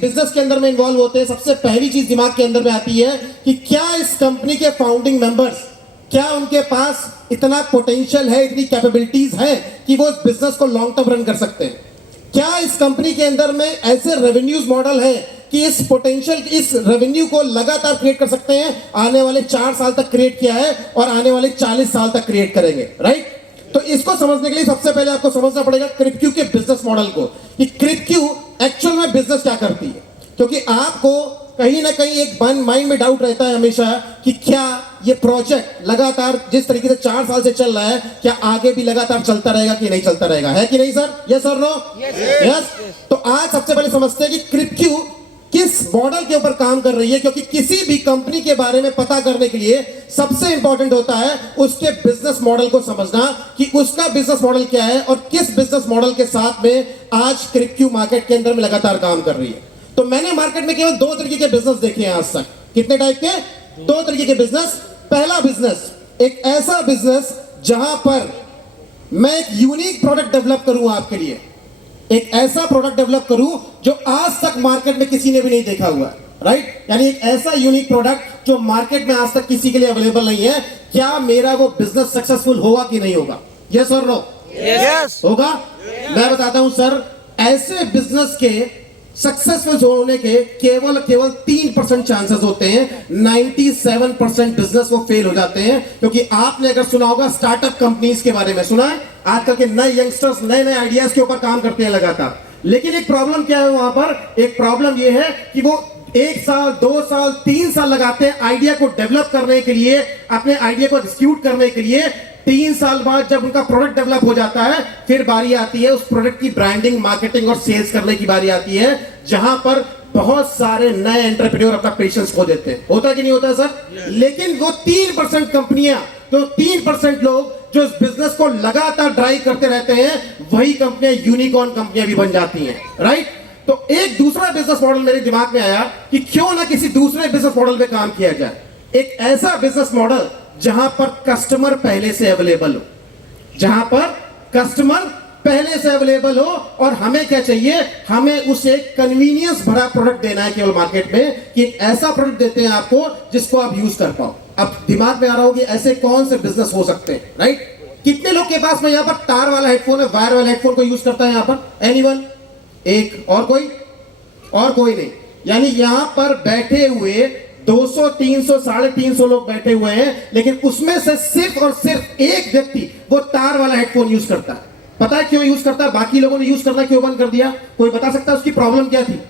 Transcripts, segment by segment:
Business के अंदर में इन्वॉल्व होते हैं, सबसे पहली चीज दिमाग के अंदर में आती है कि क्या इस कंपनी के फाउंडिंग मेंबर्स, क्या उनके पास इतना पोटेंशियल है, इतनी कैपेबिलिटीज है कि वो इस बिजनेस को लॉन्ग टर्म रन कर सकते हैं। क्या इस कंपनी के अंदर में ऐसे रेवेन्यूज मॉडल है कि इस पोटेंशियल, इस रेवेन्यू को लगातार क्रिएट कर सकते हैं। आने वाले 4 साल तक क्रिएट किया है और आने वाले 40 साल तक क्रिएट करेंगे, राइट। तो इसको समझने के लिए सबसे पहले आपको समझना पड़ेगा क्रिप्क्यू के बिजनेस मॉडल को, कि क्रिप्क्यू एक्चुअल में बिजनेस क्या करती है। क्योंकि आपको कहीं ना कहीं एक माइंड में डाउट रहता है हमेशा कि क्या ये प्रोजेक्ट लगातार जिस तरीके से 4 साल से चल रहा है, क्या आगे भी लगातार चलता रहेगा कि नहीं चलता रहेगा, है कि नहीं सर? यस और नो? यस। तो आज सबसे पहले समझते हैं कि क्रिप्क्यू किस मॉडल के ऊपर काम कर रही है। क्योंकि किसी भी कंपनी के बारे में पता करने के लिए सबसे इंपॉर्टेंट होता है उसके बिजनेस मॉडल को समझना, कि उसका बिजनेस मॉडल क्या है और किस बिजनेस मॉडल के साथ में आज क्रिप्क्यू मार्केट के अंदर में लगातार काम कर रही है। तो मैंने मार्केट में केवल 2 तरीके के बिजनेस देखे हैं आज तक। कितने टाइप के? 2 तरीके के बिजनेस। पहला बिजनेस, एक ऐसा बिजनेस जहां पर मैं एक यूनिक प्रोडक्ट डेवलप करूं आपके लिए, एक ऐसा प्रोडक्ट डेवलप करूं जो आज तक मार्केट में किसी ने भी नहीं देखा हुआ, राइट। यानी एक ऐसा यूनिक प्रोडक्ट जो मार्केट में आज तक किसी के लिए अवेलेबल नहीं है। क्या मेरा वो बिजनेस सक्सेसफुल होगा कि नहीं होगा? यस और नो? यस होगा। मैं बताता हूं सर, ऐसे बिजनेस के सक्सेसफुल होने के केवल 3% चांसेस होते हैं। 97% बिजनेस वो फेल हो जाते हैं। क्योंकि आपने अगर सुना होगा स्टार्टअप कंपनीज के बारे में, सुना है? आजकल के नए यंगस्टर्स नए नए आइडियाज के ऊपर काम करते हैं लगातार। लेकिन एक प्रॉब्लम क्या है वहां पर? एक प्रॉब्लम ये है कि वो 1 साल 2 साल 3 साल लगाते हैं आइडिया को डेवलप करने के लिए, अपने आइडिया को एग्जीक्यूट करने के लिए। 3 साल बाद जब उनका प्रोडक्ट डेवलप हो जाता है, फिर बारी आती है उस प्रोडक्ट की ब्रांडिंग, मार्केटिंग और सेल्स करने की बारी आती है, जहां पर बहुत सारे नए एंटरप्रेन्योर अपना पेशेंस खो देते हैं। होता कि नहीं होता सर? लेकिन वो 3% कंपनियां, जो 3% लोग जो इस बिजनेस को लगातार ड्राइव करते रहते हैं, वही कंपनियां यूनिकॉर्न कंपनियां भी बन जाती हैं, राइट। तो एक दूसरा बिजनेस मॉडल मेरे दिमाग में आया कि क्यों ना किसी दूसरे बिजनेस मॉडल पे काम किया जाए। एक ऐसा बिजनेस मॉडल जहां पर कस्टमर पहले से अवेलेबल हो, जहां पर कस्टमर पहले से अवेलेबल हो, और हमें क्या चाहिए? हमें उसे कन्वीनियंस भरा प्रोडक्ट देना है केवल मार्केट में, कि एक ऐसा प्रोडक्ट देते हैं आपको जिसको आप यूज कर पाओ। अब दिमाग में आ रहा हो कि ऐसे कौन से बिजनेस हो सकते हैं, राइट। कितने लोग के पास में यहां पर तार वाला हेडफोन है, वायर वाला हेडफोन को यूज करता है यहां पर? एनीवन? एक और कोई? और कोई नहीं। यानी यहां पर बैठे हुए 200, 300, 350 लोग बैठे हुए हैं, लेकिन उसमें से सिर्फ और सिर्फ एक व्यक्ति वो तार वाला हेडफोन यूज करता है। पता है क्यों यूज करता है? बाकी लोगों ने यूज करना क्यों बंद कर दिया? कोई बता सकता है उसकी प्रॉब्लम क्या थी?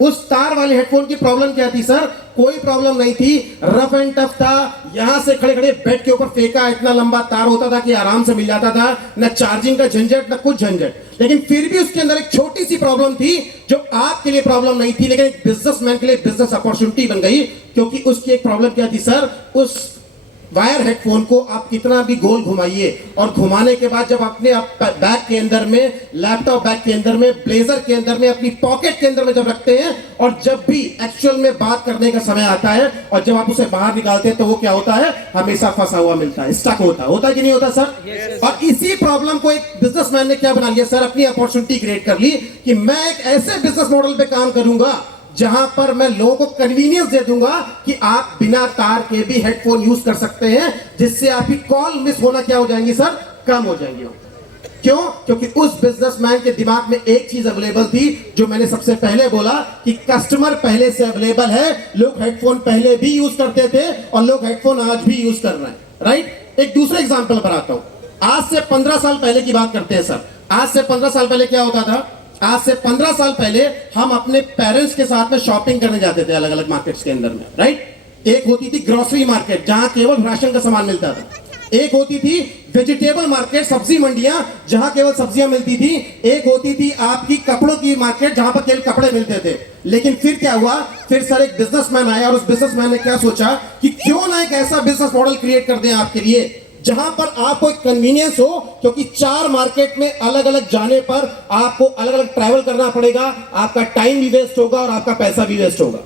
उस तार वाले हेडफोन की प्रॉब्लम क्या थी सर? कोई प्रॉब्लम नहीं थी। रफ एंड टफ था, यहां से खड़े खड़े बेड के ऊपर फेंका, इतना लंबा तार होता था कि आराम से मिल जाता था, न चार्जिंग का झंझट न कुछ झंझट। लेकिन फिर भी उसके अंदर एक छोटी सी प्रॉब्लम थी जो आपके लिए प्रॉब्लम नहीं थी, लेकिन एक बिजनेसमैन के लिए बिजनेस अपॉर्चुनिटी बन गई। क्योंकि उसकी एक प्रॉब्लम क्या थी सर? उस वायर हेडफोन को आप कितना भी गोल घुमाइए, और घुमाने के बाद जब अपने बैग के अंदर में, लैपटॉप बैग के अंदर में, ब्लेजर के अंदर में, अपनी पॉकेट के अंदर में जब रखते हैं, और जब भी एक्चुअल में बात करने का समय आता है और जब आप उसे बाहर निकालते हैं, तो वो क्या होता है? हमेशा फंसा हुआ मिलता है, स्टक होता है कि नहीं होता सर? और इसी प्रॉब्लम को एक बिजनेसमैन ने क्या बना लिया सर? अपनी अपॉर्चुनिटी क्रिएट कर ली कि मैं एक ऐसे बिजनेस मॉडल पे काम करूंगा जहां पर मैं लोगों को कन्वीनियंस दे दूंगा कि आप बिना तार के भी हेडफोन यूज कर सकते हैं, जिससे आपकी कॉल मिस होना क्या हो जाएंगी सर? कम हो जाएंगी। क्यों? क्योंकि उस बिजनेसमैन के दिमाग में एक चीज अवेलेबल थी, जो मैंने सबसे पहले बोला कि कस्टमर पहले से अवेलेबल है। लोग हेडफोन पहले भी यूज करते थे और लोग हेडफोन आज भी यूज कर रहे हैं, राइट। एक दूसरे एग्जाम्पल पर आता हूं। आज से 15 साल पहले की बात करते हैं सर। आज से 15 साल पहले क्या होता था? आज से 15 साल पहले हम अपने पेरेंट्स के साथ में शॉपिंग करने जाते थे अलग अलग मार्केट्स के अंदर में, राइट। एक होती थी ग्रोसरी मार्केट, जहां केवल राशन का सामान मिलता था। एक होती थी वेजिटेबल मार्केट, सब्जी मंडियां, जहां केवल सब्जियां मिलती थी। एक होती थी आपकी कपड़ों की मार्केट, जहां पर केवल कपड़े मिलते थे। लेकिन फिर क्या हुआ? फिर सर एक बिजनेसमैन आया, और उस बिजनेसमैन ने क्या सोचा कि क्यों ना एक ऐसा बिजनेस मॉडल क्रिएट कर दें आपके लिए, जहां पर आपको एक कन्वीनियंस हो। क्योंकि 4 मार्केट में अलग अलग जाने पर आपको अलग अलग ट्रैवल करना पड़ेगा, आपका टाइम भी वेस्ट होगा और आपका पैसा भी वेस्ट होगा।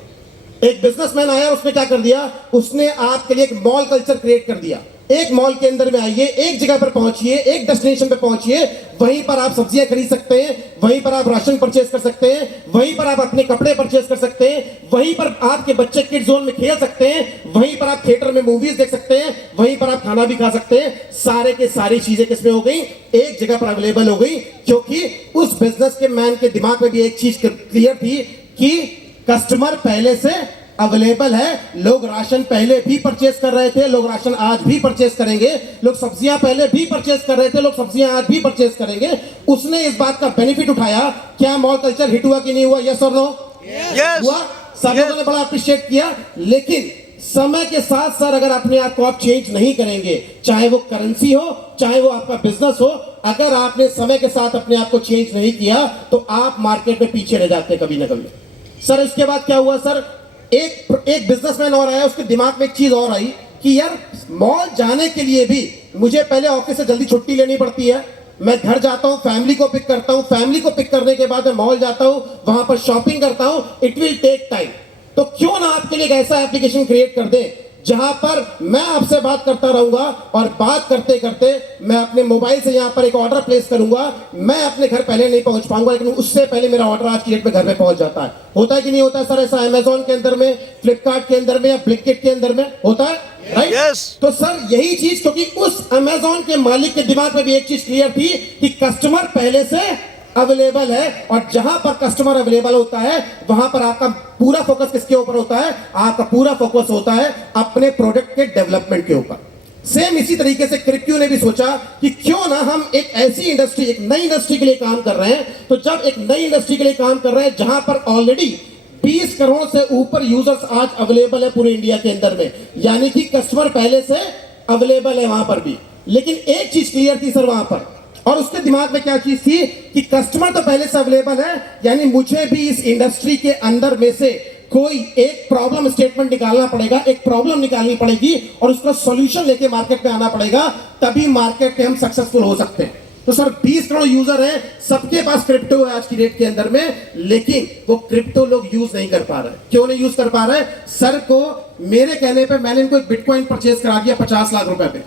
एक बिजनेसमैन आया, उसने क्या कर दिया? उसने आपके लिए एक मॉल कल्चर क्रिएट कर दिया। एक मॉल के अंदर में आइए, एक जगह पर पहुंचिए, एक डेस्टिनेशन पे पहुंचिए, वहीं पर आप सब्जियां खरीद सकते हैं, वहीं पर आप राशन परचेज कर सकते हैं, वहीं पर आप अपने कपड़े परचेज कर सकते हैं, वहीं पर आपके बच्चे किड जोन में खेल सकते हैं, वहीं पर आप थिएटर में मूवीज देख सकते हैं, वहीं पर आप खाना भी खा सकते हैं। सारे के सारी चीजें किसमें हो गई? एक जगह पर अवेलेबल हो गई, क्योंकि उस बिजनेस के मैन के दिमाग में भी एक चीज क्लियर थी कि कस्टमर पहले से अवेलेबल है। लोग राशन पहले भी परचेस कर रहे थे, लोग राशन आज भी परचेस करेंगे, लोग सब्जियां पहले भी परचेस कर रहे थे, लोग सब्जियां आज भी परचेस करेंगे। उसने इस बात का बेनिफिट उठाया। क्या मॉल कल्चर हिट हुआ कि नहीं हुआ? यस और नो? हुआ। सब लोगों ने बड़ा अप्रिशिएट किया। लेकिन समय के साथ सर अगर अपने आप को आप चेंज नहीं करेंगे, चाहे वो करेंसी हो, चाहे वो आपका बिजनेस हो, अगर आपने समय के साथ अपने आप को चेंज नहीं किया तो आप मार्केट में पीछे रह जाते हैं कभी ना कभी। सर इसके बाद क्या हुआ? सर एक बिजनेसमैन और आया, उसके दिमाग में एक चीज और आई कि यार मॉल जाने के लिए भी मुझे पहले ऑफिस से जल्दी छुट्टी लेनी पड़ती है, मैं घर जाता हूं, फैमिली को पिक करता हूं, फैमिली को पिक करने के बाद मैं मॉल जाता हूं, वहां पर शॉपिंग करता हूं, इट विल टेक टाइम। तो क्यों ना आपके लिए एक ऐसा एप्लीकेशन क्रिएट कर दे जहां पर मैं आपसे बात करता रहूंगा और बात करते करते मैं अपने मोबाइल से यहां पर एक ऑर्डर प्लेस करूंगा। मैं अपने घर पहले नहीं पहुंच पाऊंगा, लेकिन उससे पहले मेरा ऑर्डर आज की डेट में घर पे पहुंच जाता है। होता है कि नहीं होता है सर? ऐसा अमेजोन के अंदर में, फ्लिपकार्ट के अंदर में या ब्लिंकिट के अंदर में होता है, राइट? तो सर यही चीज, क्योंकि उस अमेजोन के मालिक के दिमाग में भी एक चीज क्लियर थी कि कस्टमर पहले से अवेलेबल है, और जहां पर कस्टमर अवेलेबल होता है वहां पर आपका पूरा फोकस किसके ऊपर होता है? आपका पूरा फोकस होता है अपने प्रोडक्ट के डेवलपमेंट के ऊपर। सेम इसी तरीके से क्रिप्टो ने भी सोचा कि क्यों ना हम एक ऐसी इंडस्ट्री, एक नई इंडस्ट्री के लिए काम कर रहे हैं। तो जब एक नई इंडस्ट्री के लिए काम कर रहे हैं जहां पर ऑलरेडी 20 करोड़ से ऊपर यूजर्स आज अवेलेबल है पूरे इंडिया के अंदर में, यानी कि कस्टमर पहले से अवेलेबल है वहां पर भी। लेकिन एक चीज क्लियर थी सर वहां पर, और उसके दिमाग में क्या चीज थी कि कस्टमर तो पहले से अवेलेबल है, यानी मुझे भी इस इंडस्ट्री के अंदर में से कोई एक प्रॉब्लम स्टेटमेंट निकालना पड़ेगा, एक प्रॉब्लम निकालनी पड़ेगी और उसका सॉल्यूशन लेके मार्केट में आना पड़ेगा, तभी मार्केट में हम सक्सेसफुल हो सकते हैं। तो सर 20 करोड़ यूजर हैं, सबके पास क्रिप्टो है आज की डेट के अंदर में, लेकिन वो क्रिप्टो लोग यूज नहीं कर पा रहे। क्यों नहीं यूज कर पा रहे? सर को मेरे कहने पे मैंने इनको एक बिटकॉइन परचेज करा दिया 50 लाख रुपए पे,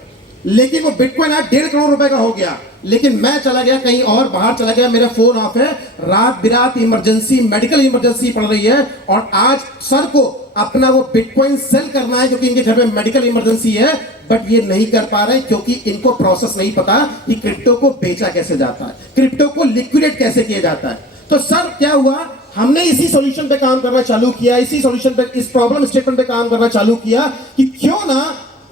लेकिन वो बिटकॉइन आज 1.5 करोड़ रुपए का हो गया। लेकिन मैं चला गया कहीं और, बाहर चला गया, मेरा फोन ऑफ है, रात बिरात इमरजेंसी, मेडिकल इमरजेंसी पड़ रही है, और आज सर को अपना वो बिटकॉइन सेल करना है क्योंकि इनके घर में मेडिकल इमरजेंसी है, बट ये नहीं कर पा रहे क्योंकि इनको प्रोसेस नहीं पता कि क्रिप्टो को बेचा कैसे जाता है, क्रिप्टो को लिक्विडेट कैसे किया जाता है। तो सर क्या हुआ, हमने इसी सॉल्यूशन पे काम करना चालू किया, इसी सॉल्यूशन पे, इस प्रॉब्लम स्टेटमेंट पे काम करना चालू किया कि क्यों ना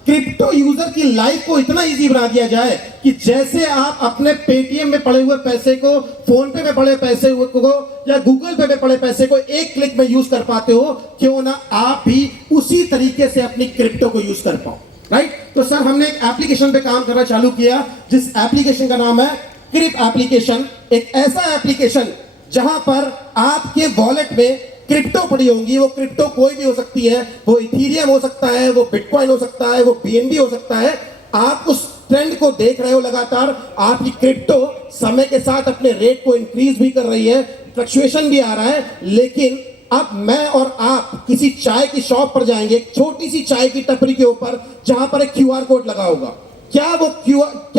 क्रिप्टो यूजर की लाइफ को इतना इजी बना दिया जाए कि जैसे आप अपने पेटीएम में पड़े हुए पैसे को, फोन पे में पड़े पैसे को या गूगल पे में पड़े पैसे को एक क्लिक में यूज कर पाते हो, क्यों ना आप भी उसी तरीके से अपनी क्रिप्टो को यूज कर पाओ, राइट? तो सर हमने एक एप्लीकेशन पे काम करना चालू किया जिस एप्लीकेशन का नाम है क्रिप एप्लीकेशन। एक ऐसा एप्लीकेशन जहां पर आपके वॉलेट में क्रिप्टो पड़ी होंगी, वो क्रिप्टो कोई भी हो सकती है, वो इथीरियम हो सकता है, वो बिटकॉइन हो सकता है, वो बीएनबी हो सकता है। आप उस ट्रेंड को देख रहे हो लगातार, आपकी क्रिप्टो समय के साथ अपने रेट को इंक्रीज भी कर रही है, फ्लक्चुएशन भी आ रहा है। लेकिन अब मैं और आप किसी चाय की शॉप पर जाएंगे, छोटी सी चाय की टपरी के ऊपर जहां पर एक क्यूआर कोड लगा होगा, क्या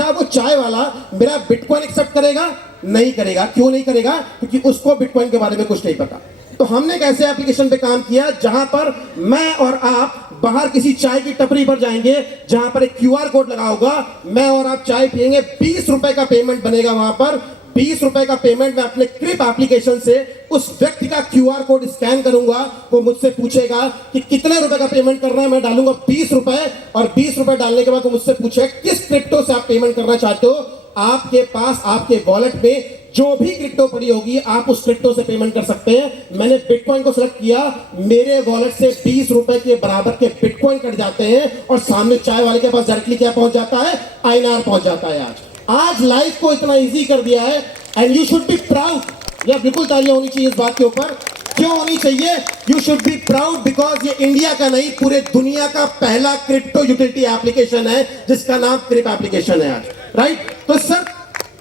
वो चाय वाला मेरा बिटकॉइन एक्सेप्ट करेगा? नहीं करेगा। क्यों नहीं करेगा? क्योंकि उसको बिटकॉइन के बारे में कुछ नहीं पता। तो हमने एक ऐसे एप्लीकेशन पे काम किया जहां पर मैं और आप बाहर किसी चाय की टपरी पर जाएंगे जहां पर एक क्यूआर कोड लगा होगा, मैं और आप चाय पिएंगे, 20 रुपए का पेमेंट बनेगा वहां पर। 20 रुपए का पेमेंट मैं अपने क्रिप एप्लीकेशन से उस व्यक्ति का क्यूआर कोड स्कैन करूंगा, वो मुझसे पूछेगा कि कितने रुपए का पेमेंट कर रहे हैं, मैं डालूंगा 20 रुपए, और 20 रुपए डालने के बाद वो मुझसे पूछेगा किस क्रिप्टो से आप पेमेंट करना चाहते हो। आपके पास आपके वॉलेट में जो भी क्रिप्टो पड़ी होगी आप उस क्रिप्टो से पेमेंट कर सकते हैं। मैंने बिटकॉइन को सिलेक्ट किया, मेरे वॉलेट से 20 रुपए के बराबर के बिटकॉइन कट जाते हैं और सामने चाय वाले के पास डायरेक्टली क्या पहुंच जाता है? आईएनआर पहुंच जाता है। आज लाइफ को इतना इजी कर दिया है, and you should be proud. या बिल्कुल तालियां होनी चाहिए इस बात के ऊपर। क्यों होनी चाहिए? You should be proud because ये इंडिया का नहीं, पूरे दुनिया का पहला क्रिप्टो यूटिलिटी एप्लीकेशन है जिसका नाम क्रिप एप्लीकेशन है आज, राइट? तो सर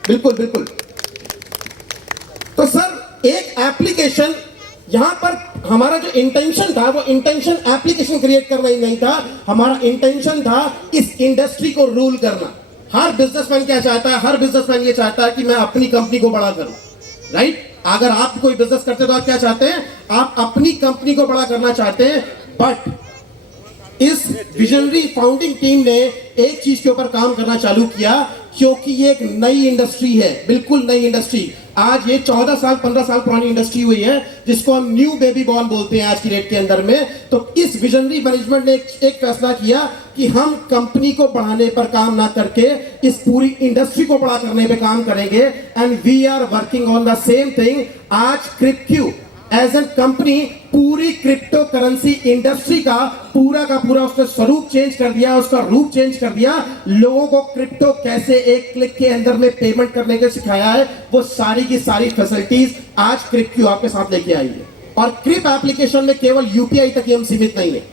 बिल्कुल बिल्कुल, तो सर एक एप्लीकेशन यहां पर हमारा जो इंटेंशन था वो इंटेंशन एप्लीकेशन क्रिएट करना ही नहीं था, हमारा इंटेंशन था इस इंडस्ट्री को रूल करना। हर बिजनेसमैन क्या चाहता है? हर बिजनेसमैन ये चाहता है कि मैं अपनी कंपनी को बड़ा करूं, राइट? अगर आप कोई बिजनेस करते तो आप क्या चाहते हैं? आप अपनी कंपनी को बड़ा करना चाहते हैं। बट इस विजनरी फाउंडिंग टीम ने एक चीज के ऊपर काम करना चालू किया, क्योंकि ये एक नई इंडस्ट्री है, बिल्कुल नई इंडस्ट्री। आज ये 14 साल 15 साल पुरानी इंडस्ट्री हुई है, जिसको हम न्यू बेबी बॉर्न बोलते हैं आज की डेट के अंदर में। तो इस विजनरी मैनेजमेंट ने एक फैसला किया कि हम कंपनी को बढ़ाने पर काम ना करके इस पूरी इंडस्ट्री को बड़ा करने पे काम करेंगे। And we are working on the same thing. आज क्रिप्क्यू एज एन कंपनी पूरी क्रिप्टो करेंसी इंडस्ट्री का पूरा उसने स्वरूप चेंज कर दिया, उसका रूप चेंज कर दिया। लोगों को क्रिप्टो कैसे एक क्लिक के अंदर में पेमेंट करने के सिखाया है, वो सारी की सारी फैसिलिटीज आज क्रिप्क्यू आपके साथ लेके आई है। और क्रिप एप्लीकेशन में केवल यूपीआई तक ही हम सीमित नहीं है,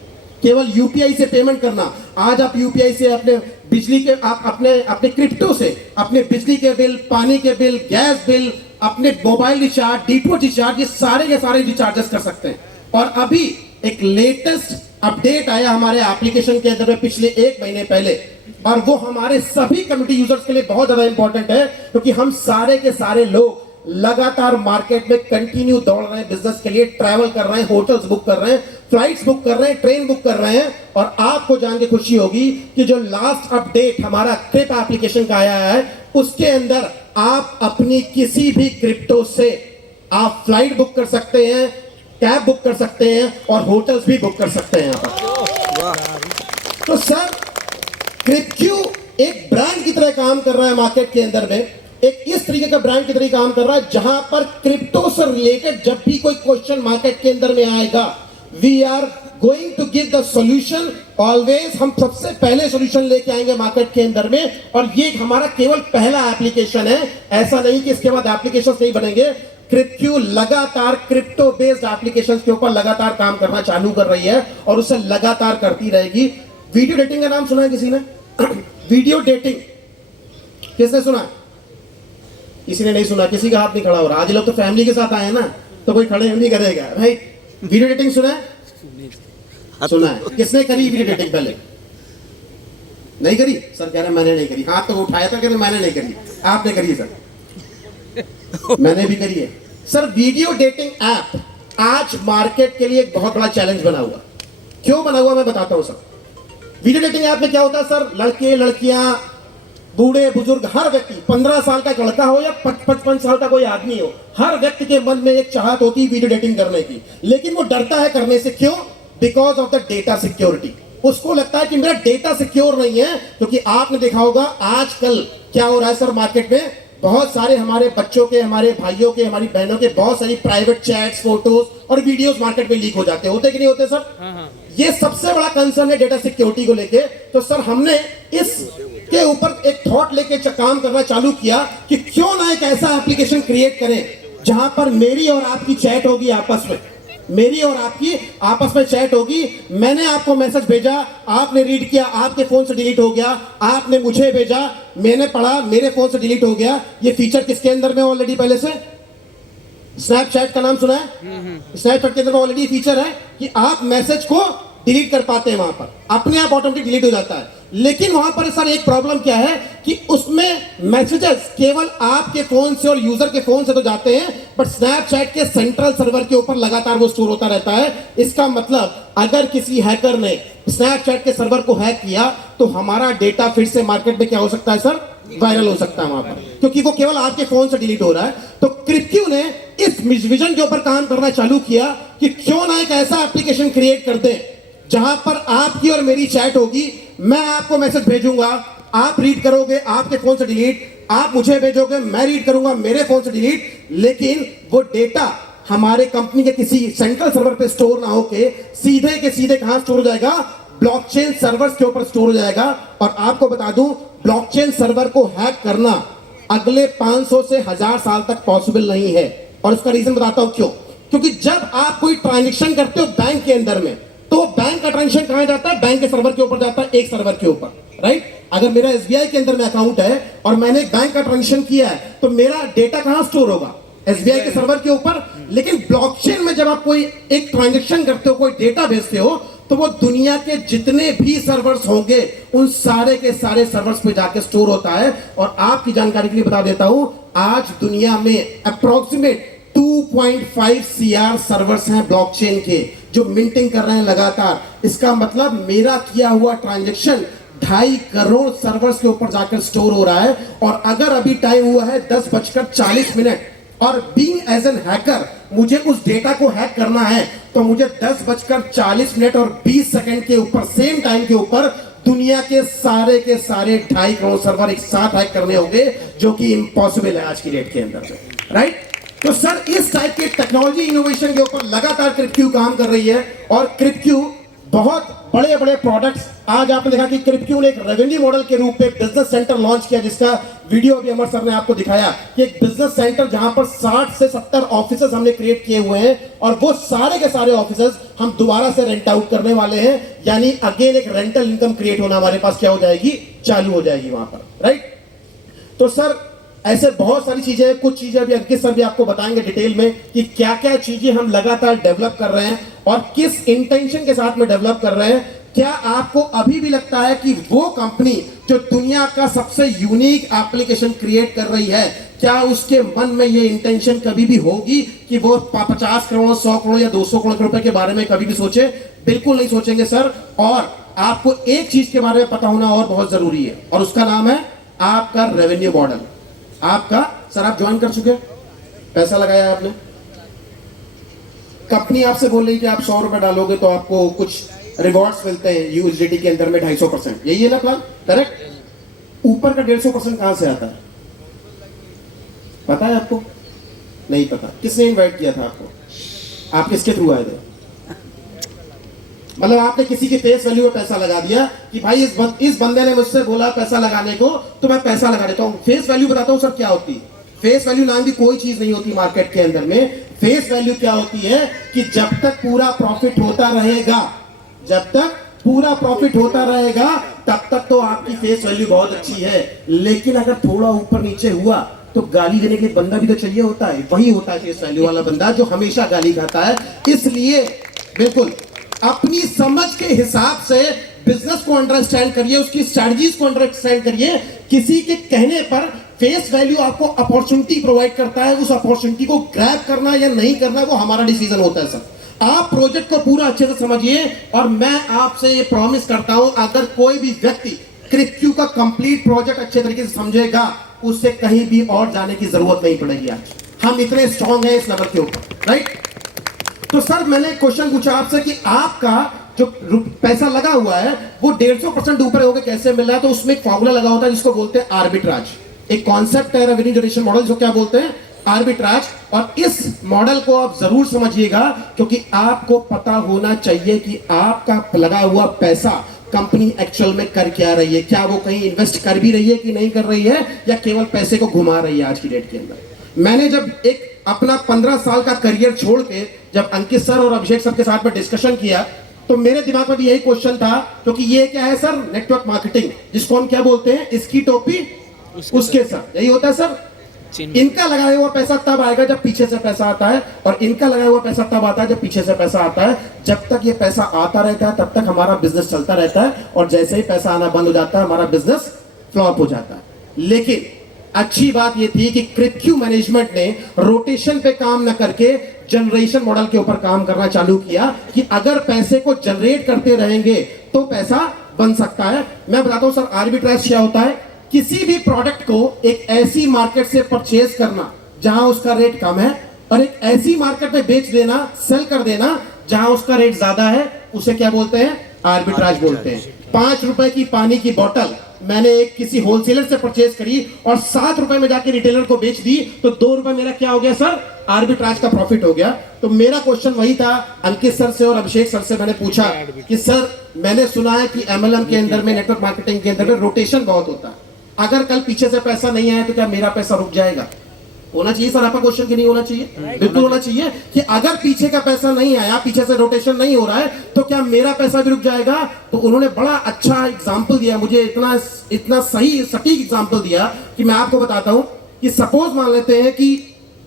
केवल यूपीआई से पेमेंट करना। आज आप यूपीआई से अपने बिजली के आप अपने क्रिप्टो से अपने बिजली के बिल, पानी के बिल, गैस बिल, अपने मोबाइल रिचार्ज, डीटीएच रिचार्ज, ये सारे के सारे रिचार्जेस कर सकते हैं। और अभी एक लेटेस्ट अपडेट आया हमारे एप्लीकेशन के अंदर में पिछले 1 महीने पहले, और वो हमारे सभी कम्युनिटी यूजर्स के लिए बहुत ज्यादा इंपॉर्टेंट है, क्योंकि हम सारे के सारे लोग लगातार मार्केट में कंटिन्यू दौड़ रहे हैं, बिजनेस के लिए ट्रैवल कर रहे हैं, होटल्स बुक कर रहे हैं, फ्लाइट्स बुक कर रहे हैं, ट्रेन बुक कर रहे हैं। और आपको जान के खुशी होगी कि जो लास्ट अपडेट हमारा क्रिप एप्लीकेशन का आया है, उसके अंदर आप अपनी किसी भी क्रिप्टो से आप फ्लाइट बुक कर सकते हैं, कैब बुक कर सकते हैं और होटल्स भी बुक कर सकते हैं यहाँ पर। तो सर, क्रिप्क्यू एक ब्रांड की तरह काम कर रहा है मार्केट के अंदर में, एक इस तरीके का ब्रांड की तरह काम कर रहा है जहां पर क्रिप्टो से रिलेटेड जब भी कोई क्वेश्चन मार्केट के अंदर में आएगा, we are going to give the solution always. हम सबसे पहले सॉल्यूशन लेके आएंगे मार्केट के अंदर में, और ये हमारा केवल पहला एप्लीकेशन है। ऐसा नहीं कि इसके बाद एप्लीकेशन नहीं बनेंगे। क्रिप्क्यू लगातार क्रिप्टो बेस्ड एप्लीकेशंस के ऊपर लगातार काम करना चालू कर रही है और उसे लगातार करती रहेगी। वीडियो डेटिंग का नाम सुना है किसी ने? वीडियो डेटिंग किसने सुना? किसी ने नहीं सुना, किसी का हाथ नहीं खड़ा हो रहा। आज लोग तो फैमिली के साथ आए हैं ना, तो कोई खड़े नहीं करेगा, राइट? वीडियो डेटिंग सुना है? सुना है। किसने करी वीडियो डेटिंग पहले? नहीं करी? सर कह रहे मैंने नहीं करी। हाथ तो उठाया था, कह रहे मैंने नहीं करी। आपने करी सर? मैंने भी करी है। सर, वीडियो डेटिंग ऐप आज मार्केट के लिए एक बहुत बड़ा चैलेंज बना हुआ। क्यों बना हुआ मैं बताता हूं सर। वीडियो डेटिंग ऐप में क्या होता है सर? लड़के लड़कियां, बूढ़े बुजुर्ग, हर व्यक्ति, 15 साल का लड़का हो या 55 साल का कोई आदमी हो, हर व्यक्ति के मन में एक चाहत होती है वीडियो डेटिंग करने की, लेकिन वो डरता है करने से। क्यों? Because of the data security. उसको लगता है कि मेरा डेटा सिक्योर नहीं है, क्योंकि आपने देखा होगा आजकल क्या हो रहा है सर मार्केट में। बहुत सारे हमारे बच्चों के, हमारे भाइयों के, हमारी बहनों के बहुत सारी प्राइवेट चैट्स, फोटोज और वीडियोस मार्केट में लीक हो जाते हैं। होते कि नहीं होते सर? ये सबसे बड़ा कंसर्न है डेटा सिक्योरिटी को लेके। तो सर, हमने इस के ऊपर एक थॉट लेके काम करना चालू किया कि क्यों ना एक ऐसा एप्लीकेशन क्रिएट करें जहां पर मेरी और आपकी चैट होगी आपस में, मेरी और आपकी आपस में चैट होगी। मैंने आपको मैसेज भेजा, आपने रीड किया, आपके फोन से डिलीट हो गया। आपने मुझे भेजा, मैंने पढ़ा, मेरे फोन से डिलीट हो गया। ये फीचर किसके अंदर में ऑलरेडी पहले से? स्नैपचैट का नाम सुना है? स्नैपचैट के अंदर ऑलरेडी फीचर है कि आप मैसेज को डिलीट कर पाते हैं, वहां पर अपने आप ऑटोमेटिक डिलीट हो जाता है। लेकिन वहां पर सर एक प्रॉब्लम क्या है कि उसमें मैसेजेस केवल आपके फोन से और यूजर के फोन से तो जाते हैं, बट स्नैपचैट के सेंट्रल सर्वर के ऊपर लगातार वो स्टोर होता रहता है। इसका मतलब अगर किसी हैकर ने स्नैपचैट के सर्वर को हैक किया तो हमारा डेटा फिर से मार्केट में क्या हो सकता है सर? वायरल हो सकता है वहां पर, क्योंकि वो केवल आपके फोन से डिलीट हो रहा है। तो क्रिप्क्यू ने इस विजन के ऊपर काम करना चालू किया कि क्यों ना एक ऐसा एप्लीकेशन क्रिएट कर दे जहां पर आपकी और मेरी चैट होगी। मैं आपको मैसेज भेजूंगा, आप रीड करोगे, आपके फोन से डिलीट, आप मुझे भेजोगे, मैं रीड करूंगा, मेरे फोन से डिलीट। लेकिन वो डेटा हमारे कंपनी के किसी सेंट्रल सर्वर पे स्टोर ना होके सीधे के सीधे कहां स्टोर हो जाएगा? ब्लॉकचेन सर्वर्स के ऊपर स्टोर हो जाएगा। और आपको बता दूं, ब्लॉकचेन सर्वर को हैक करना अगले 500 से 1000 साल तक पॉसिबल नहीं है। और इसका रीजन बताता हूं क्यों। क्योंकि जब आप कोई ट्रांजेक्शन करते हो बैंक के अंदर में, तो बैंक का ट्रांजेक्शन कहां जाता है? बैंक के सर्वर के ऊपर जाता है, एक सर्वर के ऊपर, राइट? अगर मेरा एसबीआई के अंदर में अकाउंट है और मैंने एक बैंक का ट्रांजेक्शन किया है, तो मेरा डेटा कहां स्टोर होगा? एसबीआई के सर्वर के ऊपर। लेकिन ब्लॉकचेन में जब आप कोई एक ट्रांजैक्शन करते हो, कोई डेटा भेजते हो, तो वो दुनिया के जितने भी सर्वर्स होंगे उन सारे के सारे सर्वर्स पे जाके स्टोर होता है। और आपकी जानकारी के लिए बता देता हूं, आज दुनिया में अप्रोक्सीमेट 2.5 CR सर्वर्स हैं ब्लॉकचेन के, जो मिंटिंग कर रहे हैं लगातार। इसका मतलब मेरा किया हुआ ट्रांजैक्शन 2.5 करोड़ सर्वर्स के ऊपर जाकर स्टोर हो रहा है। और अगर अभी टाइम हुआ है 10:40 और बीइंग एज एन हैकर मुझे उस डेटा को हैक करना है, तो मुझे 10:40 और 20 सेकंड के ऊपर, सेम टाइम के ऊपर दुनिया के सारे 2.5 करोड़ सर्वर एक साथ हैक करने होंगे, जो कि इम्पॉसिबल है आज की डेट के अंदर में, राइट। तो सर इस टाइप के टेक्नोलॉजी इनोवेशन के ऊपर लगातार क्रिप्क्यू काम कर रही है। और क्रिप्क्यू बहुत बड़े बड़े प्रोडक्ट्स, आज आपने देखा कि क्रिप्क्यू ने एक रेवेन्यू मॉडल के रूप में बिजनेस सेंटर लॉन्च किया, जिसका वीडियो भी अमर सर ने आपको दिखाया कि एक बिजनेस सेंटर जहां पर 60 से 70 ऑफिसेज हमने क्रिएट किए हुए हैं। और वो सारे के सारे ऑफिसेज हम दोबारा से रेंट आउट करने वाले हैं, यानी अगेन एक रेंटल इनकम क्रिएट होना हमारे पास क्या हो जाएगी, चालू हो जाएगी वहां पर, राइट। तो सर ऐसे बहुत सारी चीजें हैं, कुछ चीजें अभी अंकित सर भी आपको बताएंगे डिटेल में कि क्या क्या चीजें हम लगातार डेवलप कर रहे हैं और किस इंटेंशन के साथ में डेवलप कर रहे हैं। क्या आपको अभी भी लगता है कि वो कंपनी जो दुनिया का सबसे यूनिक एप्लीकेशन क्रिएट कर रही है, क्या उसके मन में ये इंटेंशन कभी भी होगी कि वो 50 करोड़ 100 करोड़ या 200 करोड़ रुपए के बारे में कभी भी सोचे? बिल्कुल नहीं सोचेंगे सर। और आपको एक चीज के बारे में पता होना और बहुत जरूरी है, और उसका नाम है आपका रेवेन्यू मॉडल। आपका सर, आप ज्वाइन कर चुके हैं, पैसा लगाया आपने, कंपनी आपसे बोल रही कि आप 100 रुपए डालोगे तो आपको कुछ रिवॉर्ड्स मिलते हैं यूएसडीटी के अंदर में 250%, यही है ना प्लान, करेक्ट। ऊपर का 150% कहां से आता है, पता है आपको? नहीं पता। किसने इनवाइट किया था आपको? आप किसके थ्रू आए थे? मतलब आपने किसी की फेस वैल्यू में पैसा लगा दिया कि भाई इस बंदे ने मुझसे बोला पैसा लगाने को, तो मैं पैसा लगा देता हूं। फेस वैल्यू बताता हूं सर क्या होती है। फेस वैल्यू नाम की कोई चीज नहीं होती मार्केट के अंदर में। फेस वैल्यू क्या होती है कि जब तक पूरा प्रॉफिट होता रहेगा, जब तक पूरा प्रॉफिट होता रहेगा, तब तक तो आपकी फेस वैल्यू बहुत अच्छी है। लेकिन अगर थोड़ा ऊपर नीचे हुआ तो गाली देने के लिए बंदा भी तो चाहिए होता है, वही होता है फेस वैल्यू वाला बंदा जो हमेशा गाली खाता है। इसलिए बिल्कुल अपनी समझ के हिसाब से बिजनेस को अंडरस्टैंड करिए, उसकी स्ट्रेटजीज को अंडरस्टैंड करिए। किसी के कहने पर फेस वैल्यू आपको अपॉर्चुनिटी प्रोवाइड करता है, उस अपॉर्चुनिटी को ग्रैब करना या नहीं करना वो हमारा डिसीजन होता है सर। आप प्रोजेक्ट को पूरा अच्छे से समझिए, और मैं आपसे ये प्रॉमिस करता हूं, अगर कोई भी व्यक्ति क्रिप्क्यू का कंप्लीट प्रोजेक्ट अच्छे तरीके से समझेगा, उससे कहीं भी और जाने की जरूरत नहीं पड़ेगी। आज हम इतने स्ट्रांग हैं इस लेवल के ऊपर, राइट। तो सर मैंने क्वेश्चन पूछा आपसे कि आपका जो पैसा लगा हुआ है वो 150% ऊपर होकर कैसे मिल रहा है, तो उसमें एक फॉर्मूला लगा होता है जिसको बोलते हैं आर्बिट्राज। एक कॉन्सेप्ट है रेवेन्यू जनरेशन मॉडल, जो क्या बोलते हैं, आर्बिट्राज। और इस मॉडल को आप जरूर समझिएगा, क्योंकि आपको पता होना चाहिए कि आपका लगा हुआ पैसा कंपनी एक्चुअल में कर क्या रही है, क्या वो कहीं इन्वेस्ट कर भी रही है कि नहीं कर रही है, या केवल पैसे को घुमा रही है आज की डेट के अंदर। मैंने जब एक अपना 15 साल का करियर छोड़ के जब अंकित सर और अभिषेक सर के साथ में डिस्कशन किया, तो मेरे दिमाग में भी यही क्वेश्चन था, क्योंकि ये क्या है सर, नेटवर्क मार्केटिंग, जिसको हम क्या बोलते हैं, इसकी टोपी उसके सर, यही होता है सर। इनका लगाया हुआ पैसा तब आएगा जब पीछे से पैसा आता है, और इनका लगाया हुआ पैसा तब आता है जब पीछे से पैसा आता है। जब तक ये पैसा आता रहता है तब तक हमारा बिजनेस चलता रहता है, और जैसे ही पैसा आना बंद हो जाता है हमारा बिजनेस फ्लॉप हो जाता है। लेकिन अच्छी बात यह थी कि क्रिप्क्यू मैनेजमेंट ने रोटेशन पे काम न करके जनरेशन मॉडल के ऊपर काम करना चालू किया, कि अगर पैसे को जनरेट करते रहेंगे तो पैसा बन सकता है। मैं बताता हूं सर आर्बिट्राज क्या होता है। किसी भी प्रोडक्ट को एक ऐसी मार्केट से परचेज करना जहां उसका रेट कम है, और एक ऐसी मार्केट में बेच देना, सेल कर देना जहां उसका रेट ज्यादा है, उसे क्या बोलते हैं, आर्बिट्राज बोलते हैं। 5 रुपए की पानी की बोतल मैंने एक किसी होलसेलर से परचेज करी और 7 रुपए में जाके रिटेलर को बेच दी, तो 2 रुपए मेरा क्या हो गया सर, आर्बिट्राज का प्रॉफिट हो गया। तो मेरा क्वेश्चन वही था, अंकित सर से और अभिषेक सर से मैंने पूछा कि सर मैंने सुना है कि एमएलएम के अंदर में, नेटवर्क मार्केटिंग के अंदर में रोटेशन बहुत होता है, अगर कल पीछे से पैसा नहीं आया तो क्या मेरा पैसा रुक जाएगा? होना चाहिए सर आपका क्वेश्चन, कि नहीं होना चाहिए? बिल्कुल होना चाहिए कि अगर पीछे का पैसा नहीं आया, पीछे से रोटेशन नहीं हो रहा है, तो क्या मेरा पैसा भी रुक जाएगा? तो उन्होंने बड़ा अच्छा एग्जांपल दिया मुझे, इतना सही सटीक एग्जांपल दिया कि मैं आपको बताता हूं कि सपोज मान लेते हैं कि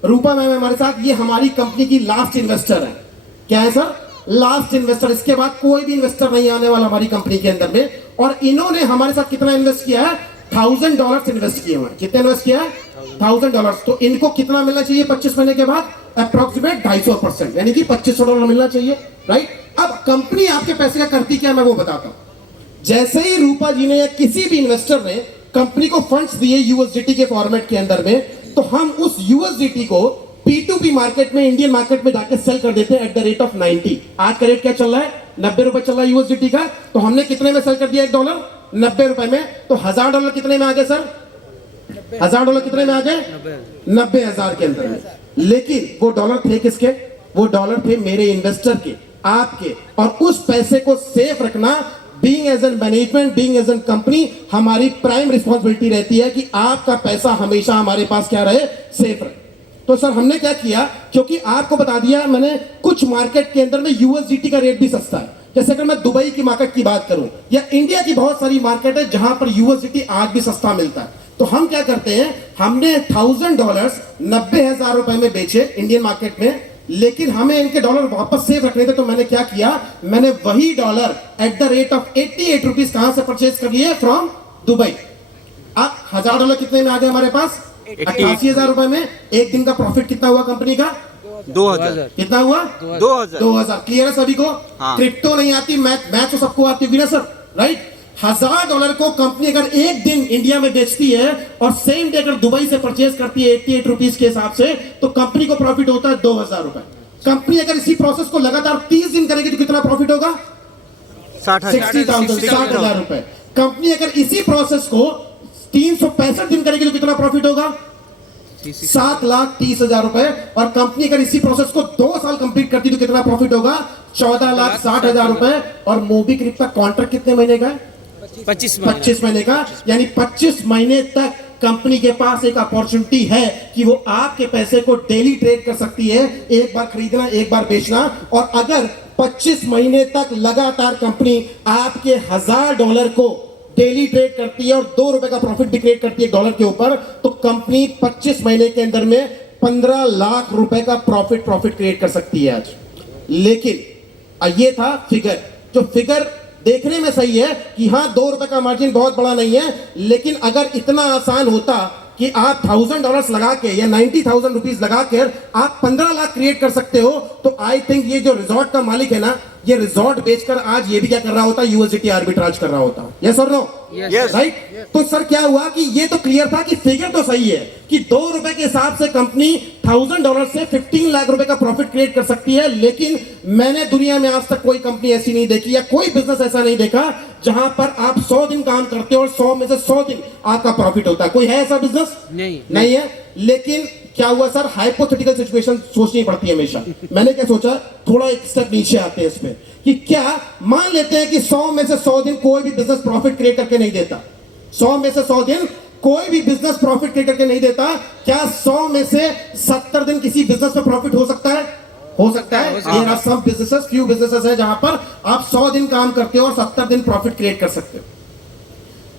रूपा मैम हमारे साथ, ये हमारी कंपनी की लास्ट इन्वेस्टर है। क्या है सर? Last investor. इसके बाद कोई भी इन्वेस्टर नहीं आने वाला हमारी कंपनी के अंदर में। और इन्होंने हमारे साथ कितना इन्वेस्ट किया है? $1000 इन्वेस्ट किए हुए हैं। कितने इन्वेस्ट किया है? $1000। तो इनको कितना मिलना चाहिए 25 महीने के बाद? अप्रोक्सीमेट 250%, यानी कि $2500 मिलना चाहिए, राइट? अब कंपनी आपके पैसे का करती क्या, मैं वो बताता हूं। जैसे ही रूपा जी ने या किसी भी इन्वेस्टर ने कंपनी को फंड्स दिए यूएसडीटी के फॉर्मेट के अंदर में, तो हम उस यूएसडीटी को P2P मार्केट में, इंडियन मार्केट में जाके सेल कर देते हैं एट द रेट ऑफ 90। आज का रेट क्या चल रहा है? 90 रुपए चल रहा है यूएसडीटी का। तो हमने कितने में सेल कर दिया? $1 90 रुपए में। तो $1000 कितने में आ गए सर? $1000 कितने में आ गए? 90,000 के अंदर में। लेकिन वो डॉलर थे किसके? वो डॉलर थे मेरे इन्वेस्टर के, आपके। और उस पैसे को सेफ रखना, being as an management, being as an company, हमारी प्राइम रिस्पॉन्सिबिलिटी रहती है कि आपका पैसा हमेशा हमारे पास क्या रहे? सेफ रहे। तो सर हमने क्या किया, क्योंकि आपको बता दिया मैंने, कुछ मार्केट के अंदर में यूएसडीटी का रेट भी सस्ता है। जैसे अगर मैं दुबई की मार्केट की बात करूं, या इंडिया की बहुत सारी मार्केट है जहां पर यूएसडीटी आज भी सस्ता मिलता है। तो हम क्या करते हैं, हमने $1000 90,000 रुपए में बेचे इंडियन मार्केट में, लेकिन हमें इनके डॉलर वापस सेफ रखने थे। तो मैंने क्या किया, मैंने वही dollar at the rate of 88 rupees कहां से परचेज कर लिए? From Dubai. अब $1000 कितने में आ गए हमारे पास? 88,000 रुपए में। एक दिन का प्रॉफिट कितना हुआ कंपनी का? 2000। कितना हुआ? 2000। क्लियर है सभी को? हाँ। क्रिप्टो नहीं आती, मैथ तो सबको आती होगी ना सर, राइट? $1000 को कंपनी अगर एक दिन इंडिया में बेचती है और सेम डे अगर दुबई से परचेज करती है 88 रुपीज के हिसाब से, तो कंपनी को प्रॉफिट होता है $2000 रुपए। कंपनी अगर इसी प्रोसेस को लगातार 30 दिन करेगी तो कितना प्रॉफिट होगा? 60,000 रुपए। कंपनी अगर इसी प्रोसेस को 365 दिन करेगी तो कितना प्रॉफिट होगा? 7,30,000 रुपए। और कंपनी अगर इसी प्रोसेस को 2 साल कंप्लीट करती तो कितना प्रॉफिट होगा? 14,60,000 रुपए। और मोबीक्विक का कॉन्ट्रैक्ट कितने महीने का है? 25 महीने का। यानी 25 महीने तक कंपनी के पास एक अपॉर्चुनिटी है कि वो आपके पैसे को डेली ट्रेड कर सकती है, एक बार खरीदना एक बार बेचना। और अगर 25 महीने तक लगातार कंपनी आपके $1000 को डेली ट्रेड करती है और ₹2 का प्रॉफिट भी क्रिएट करती है डॉलर के ऊपर, तो कंपनी 25 महीने के अंदर में 15 लाख रुपए का प्रॉफिट क्रिएट कर सकती है आज। लेकिन ये था फिगर, जो फिगर देखने में सही है कि हाँ $2 का मार्जिन बहुत बड़ा नहीं है, लेकिन अगर इतना आसान होता कि आप $1000 लगा के या 90,000 रुपीज लगा कर आप 15 लाख क्रिएट कर सकते हो, तो आई थिंक ये जो रिजॉर्ट का मालिक है ना, ये रिजॉर्ट बेचकर आज ये भी क्या कर रहा होता? यूएसडीटी आर्बिट्राज कर रहा होता। यस और नो? Yes. राइट? तो सर क्या हुआ कि ये तो क्लियर था कि फिगर तो सही है कि $2 के हिसाब से कंपनी $1000 से 15 लाख रुपए का प्रॉफिट क्रिएट कर सकती है। लेकिन मैंने दुनिया में आज तक कोई कंपनी ऐसी नहीं देखी या कोई बिजनेस ऐसा नहीं देखा जहां पर आप 100 दिन काम करते हो और 100 में से 100 दिन आपका प्रॉफिट होता है। कोई है ऐसा बिजनेस? नहीं है। लेकिन क्या हुआ सर, हाइपोथेटिकल सिचुएशन सोचनी पड़ती है हमेशा। मैंने क्या सोचा, थोड़ा एक स्टेप नीचे आते हैं इसमें, कि क्या मान लेते हैं कि 100 में से 100 दिन कोई भी बिजनेस प्रॉफिट क्रिएट करके नहीं देता। 100 में से 100 दिन कोई भी बिजनेस प्रॉफिट क्रिएट करके नहीं देता। क्या 100 में से 70 दिन किसी बिजनेस में प्रॉफिट हो सकता है? हो सकता है। There are some businesses, few businesses है जहां पर आप 100 दिन काम करते हो और 70 दिन प्रॉफिट क्रिएट कर सकते हो।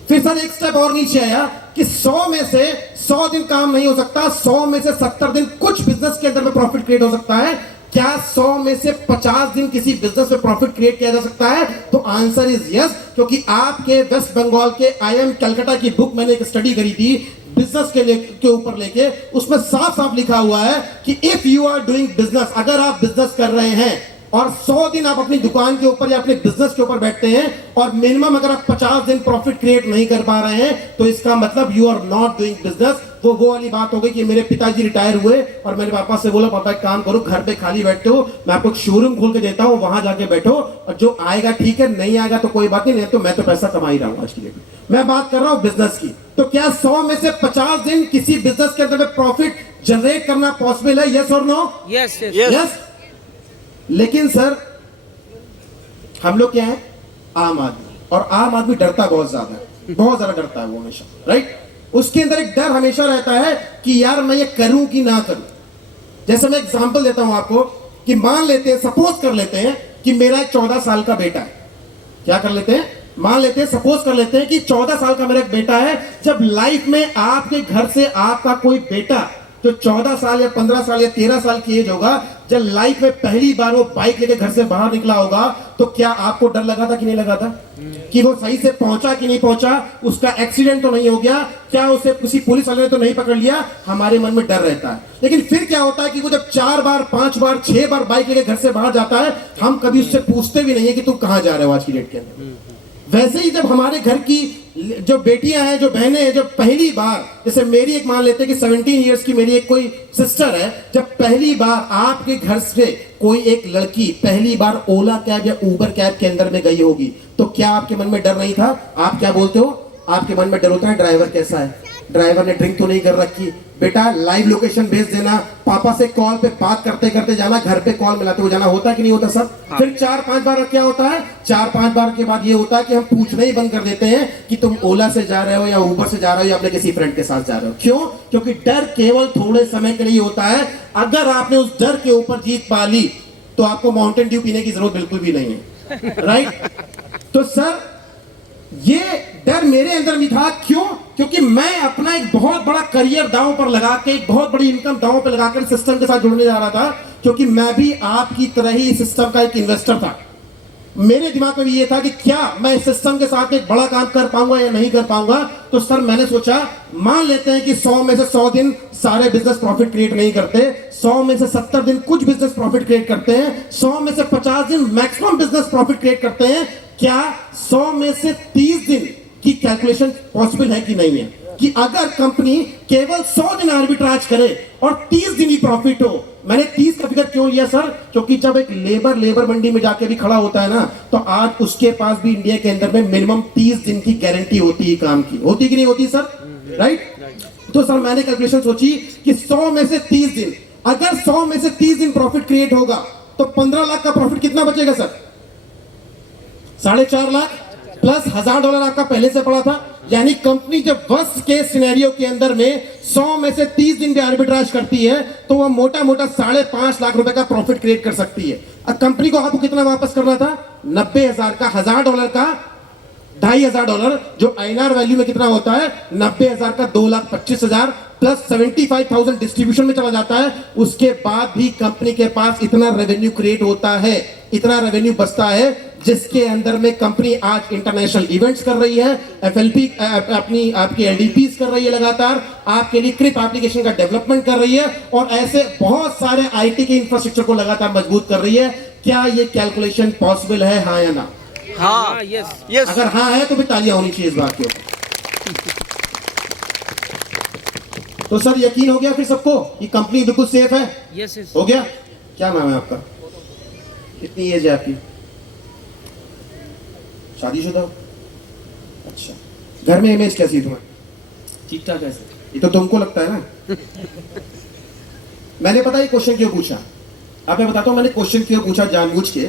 फिर सर एक स्टेप और नीचे आया कि 100 में से 100 दिन काम नहीं हो सकता, 100 में से 70 दिन कुछ बिजनेस के अंदर में प्रॉफिट क्रिएट हो सकता है। क्या 100 में से 50 दिन किसी बिजनेस में प्रॉफिट क्रिएट किया जा सकता है? तो आंसर इज यस, क्योंकि आपके वेस्ट बंगाल के IIM कलकत्ता की बुक मैंने एक स्टडी करी थी बिजनेस के ऊपर लेके, उसमें साफ साफ लिखा हुआ है कि if you are doing business, अगर आप बिजनेस कर रहे हैं और 100 दिन आप अपनी दुकान के ऊपर या अपने बिजनेस के ऊपर बैठते हैं और मिनिमम अगर आप 50 दिन प्रॉफिट क्रिएट नहीं कर पा रहे हैं, तो इसका मतलब you are not doing business. वो वाली बात हो गई कि मेरे पिताजी रिटायर हुए और मेरे पापा से बोला, पापा एक काम करो, घर पे खाली बैठते हो, मैं आपको एक शोरूम खोल के देता हूँ, वहां जाके बैठो और जो आएगा ठीक है, नहीं आएगा तो कोई बात नहीं तो मैं तो पैसा कमा ही रहा हूँ आज की डेट में। मैं बात कर रहा हूँ बिजनेस की। तो क्या 100 में से 50 दिन किसी बिजनेस के अंदर प्रॉफिट जनरेट करना पॉसिबल है? यस और नो? यस। लेकिन सर हम लोग क्या है? आम आदमी। और आम आदमी डरता बहुत ज्यादा है, बहुत ज्यादा डरता है वो हमेशा, राइट? उसके अंदर एक डर हमेशा रहता है कि यार मैं ये करूं कि ना करूं। जैसे मैं एग्जांपल देता हूं आपको कि मान लेते हैं, सपोज कर लेते हैं कि मेरा एक 14 साल का बेटा है। क्या कर लेते हैं? मान लेते हैं, सपोज कर लेते हैं कि 14 साल का मेरा एक बेटा है। जब लाइफ में आपके घर से आपका कोई बेटा जो 14 साल या 15 साल या 13 साल की एज होगा, जब लाइफ में पहली बार वो बाइक लेके घर से बाहर निकला होगा, तो क्या आपको डर लगा था कि नहीं लगा था कि वो सही से पहुंचा कि नहीं पहुंचा, उसका एक्सीडेंट तो नहीं हो गया, क्या उसे किसी पुलिस वाले ने तो नहीं पकड़ लिया? हमारे मन में डर रहता है। लेकिन फिर क्या होता है कि वो जब 4 बार 5 बार 6 बार बाइक लेके घर से बाहर जाता है, हम कभी उससे पूछते भी नहीं है कि तुम कहां जा रहे हो आज की डेट के अंदर। वैसे ही जब हमारे घर की जो बेटियां हैं, जो बहनें हैं, जब पहली बार, जैसे मेरी एक मान लेते हैं कि 17 इयर्स की मेरी एक कोई सिस्टर है, जब पहली बार आपके घर से कोई एक लड़की पहली बार ओला कैब या उबर कैब के अंदर में गई होगी, तो क्या आपके मन में डर नहीं था? आप क्या बोलते हो? आपके मन में डर होता है ड्राइवर कैसा है, ड्राइवर ने ड्रिंक तो नहीं कर रखी, बेटा लाइव लोकेशन भेज देना, पापा से कॉल पे बात करते करते जाना, घर पे कॉल मिलाते हुए जाना, होता है कि नहीं होता सर? हाँ। फिर 4-5 बार क्या होता है, 4-5 बार के बाद ये होता है कि हम पूछना ही बंद कर देते हैं कि तुम ओला से जा रहे हो या उबर से जा रहे हो या अपने किसी फ्रेंड के साथ जा रहे हो। क्यों? क्योंकि डर केवल थोड़े समय के लिए होता है। अगर आपने उस डर के ऊपर जीत पा ली तो आपको माउंटेन ड्यू पीने की जरूरत बिल्कुल भी नहीं है। राइट? तो सर ये डर मेरे अंदर भी था। क्यों? क्योंकि मैं अपना एक बहुत बड़ा करियर दांव पर लगा के, एक बहुत बड़ी इनकम दांव पर लगाकर सिस्टम के साथ जुड़ने जा रहा था, क्योंकि मैं भी आपकी तरह ही सिस्टम का एक इन्वेस्टर था। मेरे दिमाग में भी ये था कि क्या मैं इस सिस्टम के साथ एक बड़ा काम कर पाऊंगा या नहीं कर पाऊंगा। तो सर मैंने सोचा, मान लेते हैं कि 100 में से 100 दिन सारे बिजनेस प्रॉफिट क्रिएट नहीं करते, 100 में से 70 दिन कुछ बिजनेस प्रॉफिट क्रिएट करते हैं, 100 में से 50 दिन मैक्सिमम बिजनेस प्रॉफिट क्रिएट करते हैं, क्या 100 में से 30 दिन की कैलकुलेशन पॉसिबल है कि नहीं है? कि अगर कंपनी केवल 100 दिन आर्बिट्राज करे और 30 दिन ही प्रॉफिट हो। मैंने 30 का फिगर क्यों लिया सर? क्योंकि जब एक लेबर मंडी में जाके भी खड़ा होता है ना, तो आज उसके पास भी इंडिया के अंदर में मिनिमम 30 दिन की गारंटी होती है काम की। होती कि नहीं होती सर? राइट? तो सर मैंने कैलकुलेशन सोची कि 100 में से 30 दिन, अगर 100 में से 30 दिन प्रॉफिट क्रिएट होगा तो 15 लाख का प्रॉफिट कितना बचेगा सर? 4.5 लाख प्लस $1000 आपका पहले से पड़ा था। यानी कंपनी जब वर्स्ट के सिनेरियो के अंदर में 100 में से 30 दिन भी आर्बिट्राज करती है, तो वह मोटा मोटा 5.5 लाख रुपए का प्रॉफिट क्रिएट कर सकती है। अब कंपनी को आपको कितना वापस करना था? 90,000 का, $1000 का $2,500, जो INR वैल्यू में कितना होता है? 90,000 का 2,25,000 प्लस 75,000 डिस्ट्रीब्यूशन में चला जाता है। उसके बाद भी कंपनी के पास इतना रेवेन्यू क्रिएट होता है, इतना रेवेन्यू बचता है, जिसके अंदर में कंपनी आज इंटरनेशनल इवेंट्स कर रही है, FLP अपनी आपकी LDPs कर रही है, लगातार आपके लिए क्रिप एप्लीकेशन का डेवलपमेंट कर रही है, और ऐसे बहुत सारे IT के इंफ्रास्ट्रक्चर को लगातार मजबूत कर रही है। क्या ये कैलकुलेशन पॉसिबल है, हाँ या ना? हाँ, यस। अगर हाँ है तो फिर तालियां होनी चाहिए इस बात के ऊपर। तो सर यकीन हो गया फिर सबको कि कंपनी बिल्कुल सेफ है? यस। हो गया? क्या नाम है आपका? कितनी एज है आपकी? शादीशुदा हो? अच्छा। घर में इमेज कैसी है तुम्हारी? ठीक ठाक है। ये तो तुमको लगता है ना। मैंने पता ये क्वेश्चन क्यों पूछा? अब मैं बताता हूं मैंने क्वेश्चन क्यों पूछा जानबूझ के।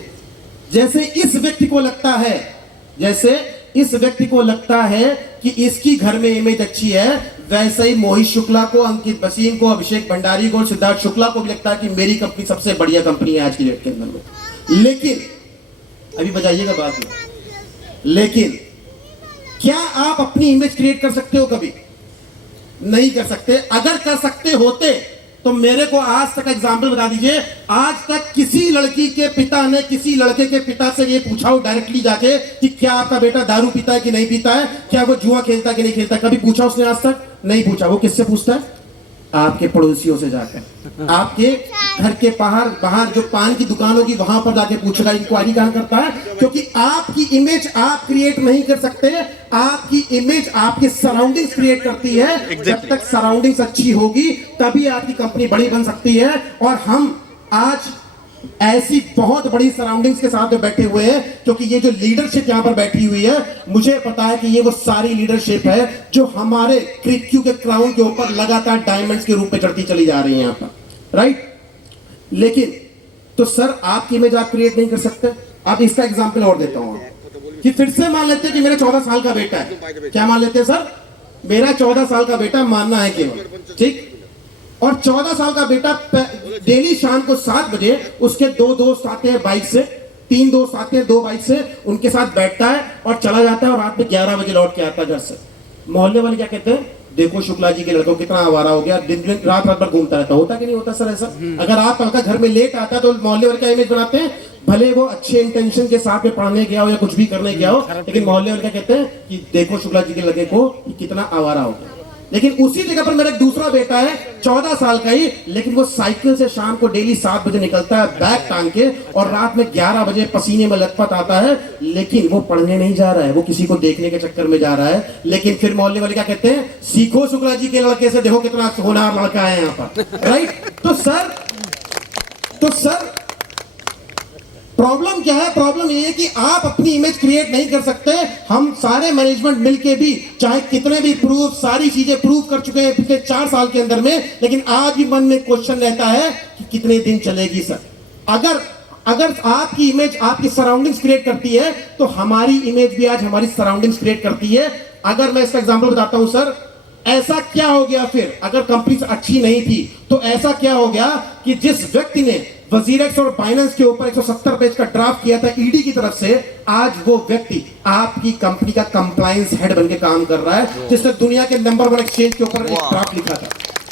जैसे इस व्यक्ति को लगता है कि इसकी घर में इमेज अच्छी है, वैसे ही मोहित शुक्ला को, अंकित भसीन को, अभिषेक भंडारी को, सिद्धार्थ शुक्ला को भी लगता है कि मेरी कंपनी सबसे बढ़िया कंपनी है आज की डेट के अंदर में। लेकिन अभी बजाइएगा बात में, लेकिन क्या आप अपनी इमेज क्रिएट कर सकते हो? कभी नहीं कर सकते। अगर कर सकते होते तो मेरे को आज तक एग्जाम्पल बता दीजिए, आज तक किसी लड़की के पिता ने किसी लड़के के पिता से ये पूछा हो डायरेक्टली जाके कि क्या आपका बेटा दारू पीता है कि नहीं पीता है, क्या वो जुआ खेलता है कि नहीं खेलता? कभी पूछा उसने? आज तक नहीं पूछा। वो किससे पूछता है? आपके पड़ोसियों से जाकर, आपके घर के बाहर जो पान की दुकान होगी वहां पर जाके पूछेगा, इंक्वायरी कहां करता है? क्योंकि आपकी इमेज आप क्रिएट नहीं कर सकते, आपकी इमेज आपके सराउंडिंग्स क्रिएट करती है। जब तक सराउंडिंग्स अच्छी होगी तभी आपकी कंपनी बड़ी बन सकती है। और हम आज ऐसी बहुत बड़ी सराउंडिंग्स के साथ में बैठे हुए हैं, क्योंकि ये जो लीडरशिप यहां पर बैठी हुई है, मुझे पता है कि ये वो सारी लीडरशिप है जो हमारे क्रिक्यू के क्राउन के ऊपर लगातार डायमंड्स के रूप में चढ़ती चली जा रही है यहां पर। राइट? लेकिन तो सर आपकी इमेज आप क्रिएट नहीं कर सकते। अब इसका एग्जाम्पल और देता हूं कि फिर से मान लेते हैं कि मेरा 14 साल का बेटा है। क्या मान लेते हैं सर? मेरा 14 साल का बेटा मानना है केवल, ठीक? और 14 साल का बेटा डेली शाम को 7 बजे उसके 2 दोस्त आते हैं बाइक से, 3 दोस्त आते हैं 2 बाइक से, उनके साथ बैठता है और चला जाता है, और रात में 11 बजे लौट के आता है घर से। मोहल्ले वाले क्या कहते हैं? देखो शुक्ला जी के लड़कों कितना आवारा हो गया, दिन दिन रात रात भर घूमता रहता, होता कि नहीं होता सर ऐसा? अगर आप कल का घर में लेट आता तो मोहल्ले वाले क्या इमेज बनाते हैं, भले वो अच्छे इंटेंशन के साथ में पढ़ने गया हो या कुछ भी करने गया हो, लेकिन मोहल्ले वाले क्या कहते हैं कि देखो शुक्ला जी के लड़के को कि कितना आवारा हो गया। लेकिन उसी जगह पर मेरा एक दूसरा बेटा है 14 साल का ही, लेकिन वो साइकिल से शाम को डेली 7 बजे निकलता है बैग टांग के, और रात में 11 बजे पसीने में लथपथ आता है, लेकिन वो पढ़ने नहीं जा रहा है, वो किसी को देखने के चक्कर में जा रहा है। लेकिन फिर मोहल्ले वाले क्या कहते हैं, सीखो शुक्ला जी के लड़के से, देखो कितना होनहार लड़का है यहाँ पर, राइट? तो सर प्रॉब्लम क्या है? प्रॉब्लम ये है कि आप अपनी इमेज क्रिएट नहीं कर सकते। हम सारे मैनेजमेंट मिलके भी चाहे कितने भी प्रूफ, सारी चीजें प्रूव कर चुके हैं पिछले 4 साल के अंदर में, लेकिन आज भी मन में क्वेश्चन रहता है कि कितने दिन चलेगी सर। अगर आपकी इमेज आपकी सराउंडिंग्स क्रिएट करती है, तो हमारी इमेज भी आज हमारी सराउंडिंग्स क्रिएट करती है। अगर मैं इसका एग्जांपल बताता हूं सर, ऐसा क्या हो गया फिर, अगर कंपनी अच्छी नहीं थी तो ऐसा क्या हो गया कि जिस व्यक्ति ने वजीरेक्स और बाइनेंस के ऊपर 170 पेज का ड्राफ्ट किया था ईडी की तरफ से, आज वो व्यक्ति आपकी कंपनी का कंप्लायंस हेड बन के काम कर रहा है, जिसने दुनिया के नंबर 1 एक्सचेंज के ऊपर एक ड्राफ्ट लिखा था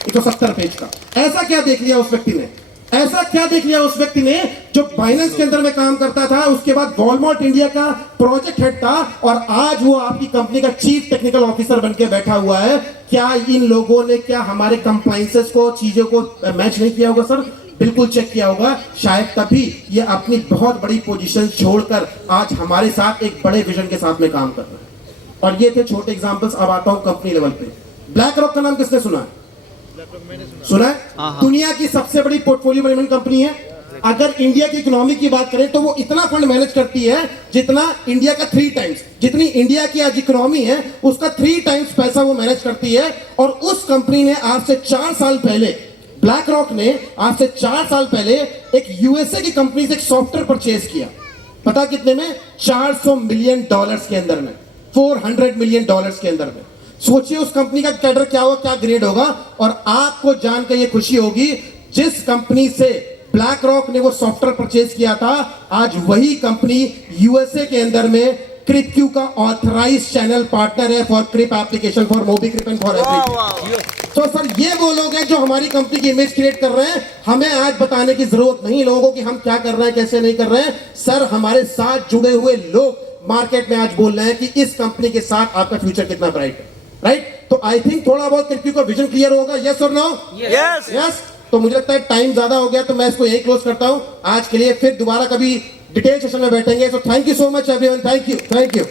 170 पेज का। ऐसा क्या देख लिया उस व्यक्ति ने? ऐसा क्या देख लिया उस व्यक्ति ने जो बाइनेंस के अंदर में काम करता था, उसके बाद वॉलमार्ट इंडिया का प्रोजेक्ट हेड था, और आज वो आपकी कंपनी का चीफ टेक्निकल ऑफिसर बनके बैठा हुआ है। क्या इन लोगों ने क्या हमारे कंप्लायंसेस को, चीजों को मैच नहीं किया होगा सर? बिल्कुल चेक किया होगा। शायद तभी ये अपनी बहुत बड़ी पोजीशन छोड़कर आज हमारे साथ एक बड़े विजन के साथ में काम कर रहे हैं। और ये थे छोटे एग्जांपल्स। अब आता हूं कंपनी लेवल पे। ब्लैक रॉक का नाम किसने सुना है? सुना है? दुनिया की सबसे बड़ी पोर्टफोलियो मैनेजमेंट कंपनी है। अगर इंडिया की इकोनॉमी की बात करें तो वो इतना फंड मैनेज करती है जितना इंडिया का 3 टाइम्स, जितनी इंडिया की आज इकोनॉमी है उसका 3 टाइम्स पैसा वो मैनेज करती है। और उस कंपनी ने आज से 4 साल पहले, ब्लैक रॉक ने आज से 4 साल पहले एक यूएसए की कंपनी से एक सॉफ्टवेयर परचेज किया। पता कितने में? $400 मिलियन के अंदर में, $400 मिलियन के अंदर में। सोचिए उस कंपनी का कैडर क्या होगा, क्या ग्रेड होगा। और आपको जानकर ये खुशी होगी, जिस कंपनी से ब्लैक रॉक ने वो सॉफ्टवेयर परचेज किया था, आज वही कंपनी यूएसए के अंदर में क्रिप्क्यू का ऑथराइज्ड चैनल पार्टनर है for Crip application, for MobiCrip and for everything. तो सर ये वो लोग हैं जो हमारी कंपनी की इमेज क्रिएट कर रहे हैं। हमें आज बताने की जरूरत नहीं लोगों को कि हम क्या कर रहे हैं, कैसे नहीं कर रहे हैं। सर हमारे साथ जुड़े हुए लोग मार्केट में आज बोल रहे हैं कि इस कंपनी के साथ आपका फ्यूचर कितना ब्राइट है, राइट? तो आई थिंक थोड़ा बहुत क्रिप्क्यू का विजन क्लियर होगा। यस और नो? यस। तो मुझे लगता है टाइम ज्यादा हो गया, तो मैं इसको यही क्लोज करता हूं आज के लिए। फिर दोबारा कभी डिटेल सेशन में बैठेंगे। So thank you so much everyone. Thank you.